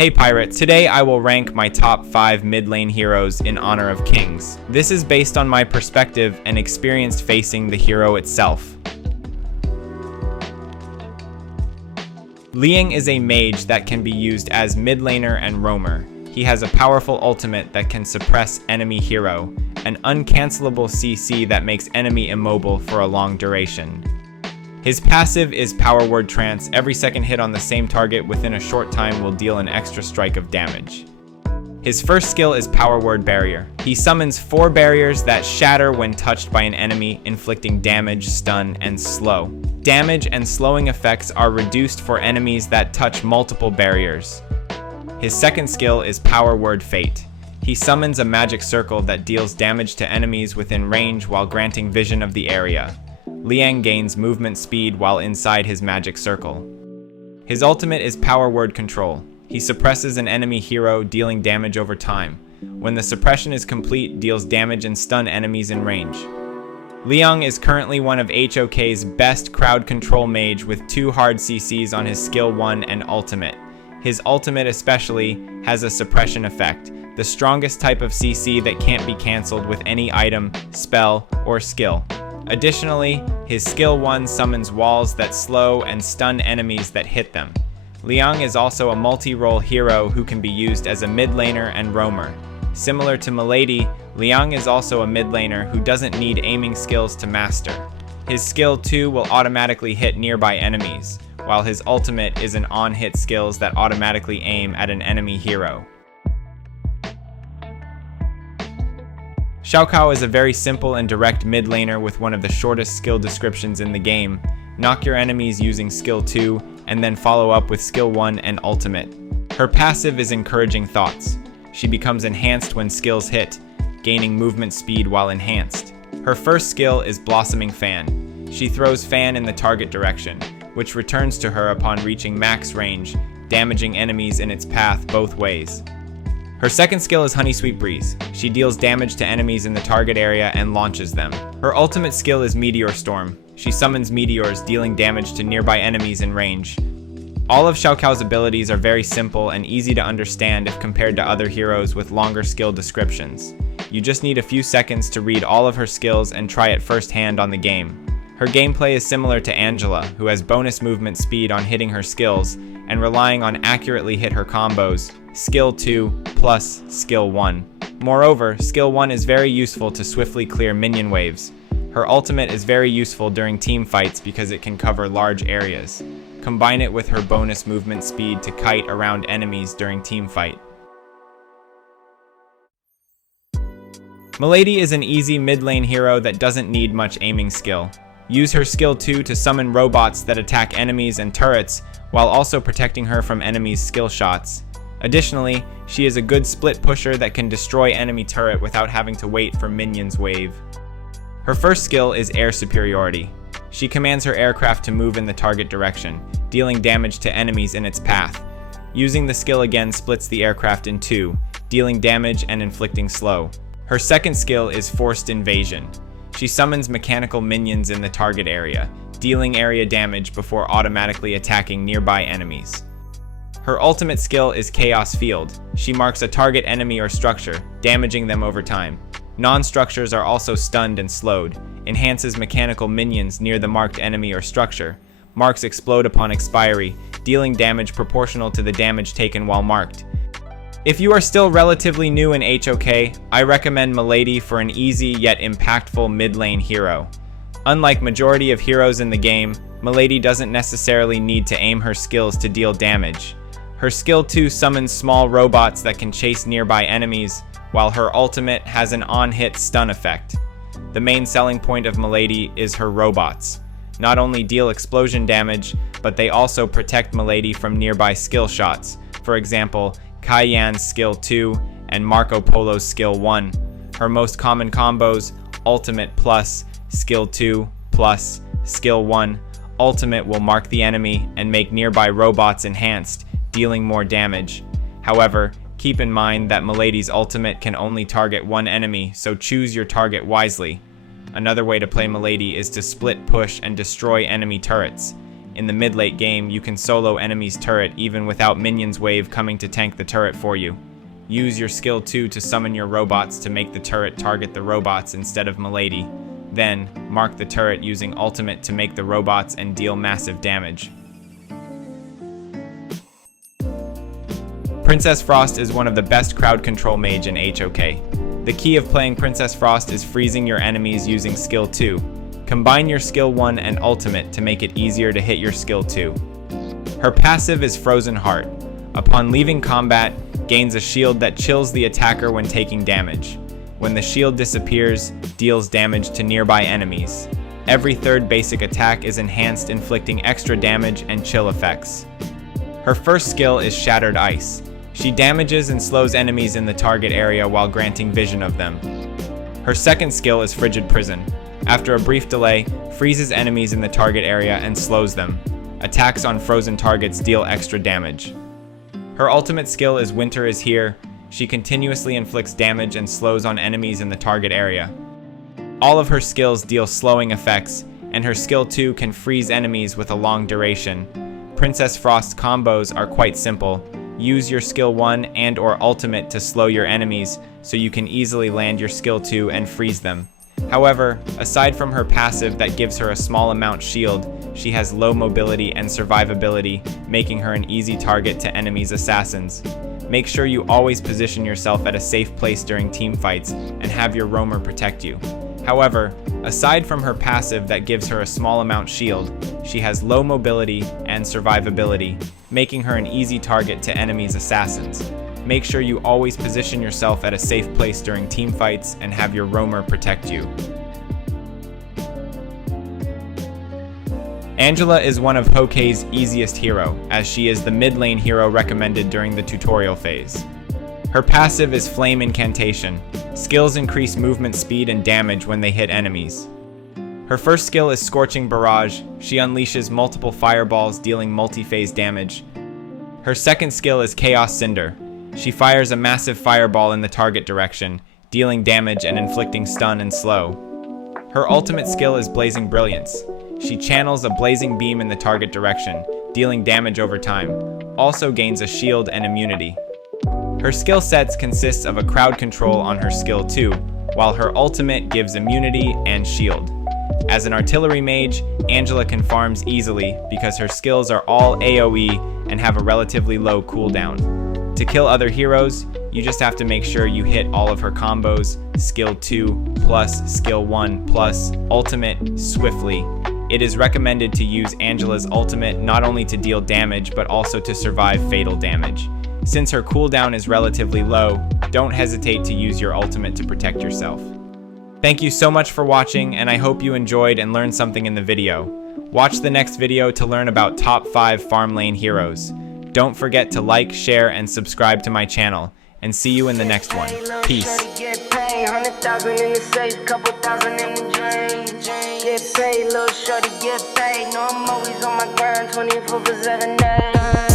Hey pirates, today I will rank my top 5 mid lane heroes in honor of kings. This is based on my perspective and experience facing the hero itself. Leang is a mage that can be used as mid laner and roamer. He has a powerful ultimate that can suppress enemy hero, an uncancelable CC that makes enemy immobile for a long duration. His passive is Power Word Trance. Every second hit on the same target within a short time will deal an extra strike of damage. His first skill is Power Word Barrier. He summons 4 barriers that shatter when touched by an enemy, inflicting damage, stun, and slow. Damage and slowing effects are reduced for enemies that touch multiple barriers. His second skill is Power Word Fate. He summons a magic circle that deals damage to enemies within range while granting vision of the area. Leang gains movement speed while inside his magic circle. His ultimate is Power Word Control. He suppresses an enemy hero, dealing damage over time. When the suppression is complete, deals damage and stun enemies in range. Leang is currently one of HOK's best crowd control mage with 2 hard CCs on his skill 1 and ultimate. His ultimate especially has a suppression effect, the strongest type of CC that can't be cancelled with any item, spell, or skill. Additionally, his skill 1 summons walls that slow and stun enemies that hit them. Leang is also a multi-role hero who can be used as a mid laner and roamer. Similar to Mady, Leang is also a mid laner who doesn't need aiming skills to master. His skill 2 will automatically hit nearby enemies, while his ultimate is an on-hit skills that automatically aim at an enemy hero. Shaa is a very simple and direct mid laner with one of the shortest skill descriptions in the game. Knock your enemies using skill 2, and then follow up with skill 1 and ultimate. Her passive is Encouraging Thoughts. She becomes enhanced when skills hit, gaining movement speed while enhanced. Her first skill is Blossoming Fan. She throws fan in the target direction, which returns to her upon reaching max range, damaging enemies in its path both ways. Her second skill is Honey Sweet Breeze. She deals damage to enemies in the target area and launches them. Her ultimate skill is Meteor Storm. She summons meteors, dealing damage to nearby enemies in range. All of Shaa abilities are very simple and easy to understand if compared to other heroes with longer skill descriptions. You just need a few seconds to read all of her skills and try it firsthand on the game. Her gameplay is similar to Angela, who has bonus movement speed on hitting her skills and relying on accurately hit her combos, skill 2 plus skill 1. Moreover, skill 1 is very useful to swiftly clear minion waves. Her ultimate is very useful during team fights because it can cover large areas. Combine it with her bonus movement speed to kite around enemies during team fight. Mady is an easy mid lane hero that doesn't need much aiming skill. Use her skill 2 to summon robots that attack enemies and turrets while also protecting her from enemies' skill shots. Additionally, she is a good split pusher that can destroy enemy turret without having to wait for minions wave. Her first skill is Air Superiority. She commands her aircraft to move in the target direction, dealing damage to enemies in its path. Using the skill again splits the aircraft in 2, dealing damage and inflicting slow. Her second skill is Forced Invasion. She summons mechanical minions in the target area, dealing area damage before automatically attacking nearby enemies. Her ultimate skill is Chaos Field. She marks a target enemy or structure, damaging them over time. Non-structures are also stunned and slowed, enhances mechanical minions near the marked enemy or structure. Marks explode upon expiry, dealing damage proportional to the damage taken while marked. If you are still relatively new in HOK, I recommend Mady for an easy yet impactful mid lane hero. Unlike majority of heroes in the game, Mady doesn't necessarily need to aim her skills to deal damage. Her skill 2 summons small robots that can chase nearby enemies, while her ultimate has an on-hit stun effect. The main selling point of Mady is her robots. Not only deal explosion damage, but they also protect Mady from nearby skill shots. For example, Kaiyan's skill 2 and Marco Polo's skill 1. Her most common combos, ultimate plus, skill 2 plus, skill 1. Ultimate will mark the enemy and make nearby robots enhanced, dealing more damage. However, keep in mind that Mady's ultimate can only target one enemy, so choose your target wisely. Another way to play Mady is to split push and destroy enemy turrets. in the mid-late game, you can solo enemies' turret even without minions wave coming to tank the turret for you. Use your skill 2 to summon your robots to make the turret target the robots instead of Mady. Then, mark the turret using ultimate to make the robots and deal massive damage. Princess Frost is one of the best crowd control mage in HOK. The key of playing Princess Frost is freezing your enemies using skill 2. Combine your skill 1 and ultimate to make it easier to hit your skill 2. Her passive is Frozen Heart. Upon leaving combat, gains a shield that chills the attacker when taking damage. When the shield disappears, deals damage to nearby enemies. Every third basic attack is enhanced, inflicting extra damage and chill effects. Her first skill is Shattered Ice. She damages and slows enemies in the target area while granting vision of them. Her second skill is Frigid Prison. After a brief delay, freezes enemies in the target area and slows them. Attacks on frozen targets deal extra damage. Her ultimate skill is Winter is Here. She continuously inflicts damage and slows on enemies in the target area. All of her skills deal slowing effects, and her skill 2 can freeze enemies with a long duration. Princess Frost combos are quite simple. Use your skill 1 and/or ultimate to slow your enemies so you can easily land your skill 2 and freeze them. However, aside from her passive that gives her a small amount shield, she has low mobility and survivability, making her an easy target to enemies' assassins. Make sure you always position yourself at a safe place during team fights and have your roamer protect you. However, aside from her passive that gives her a small amount shield, she has low mobility and survivability, making her an easy target to enemies' assassins. Make sure you always position yourself at a safe place during team fights and have your roamer protect you. Angela is one of HOK's easiest hero, as she is the mid lane hero recommended during the tutorial phase. Her passive is Flame Incantation. Skills increase movement speed and damage when they hit enemies. Her first skill is Scorching Barrage. She unleashes multiple fireballs, dealing multi-phase damage. Her second skill is Chaos Cinder. She fires a massive fireball in the target direction, dealing damage and inflicting stun and slow. Her ultimate skill is Blazing Brilliance. She channels a blazing beam in the target direction, dealing damage over time, also gains a shield and immunity. Her skill sets consists of a crowd control on her skill 2, while her ultimate gives immunity and shield. As an artillery mage, Angela can farms easily because her skills are all AoE and have a relatively low cooldown. To kill other heroes, you just have to make sure you hit all of her combos, skill 2 plus skill 1 plus ultimate swiftly. It is recommended to use Angela's ultimate not only to deal damage but also to survive fatal damage. Since her cooldown is relatively low, don't hesitate to use your ultimate to protect yourself. Thank you so much for watching, and I hope you enjoyed and learned something in the video. Watch the next video to learn about top 5 farm lane heroes. Don't forget to like, share, and subscribe to my channel, and see you in the next one. Peace. Get paid, 100,000 in the safe, couple thousand in the drain. Get paid, little shorty, get paid. No, I'm always on my grind, 24/7.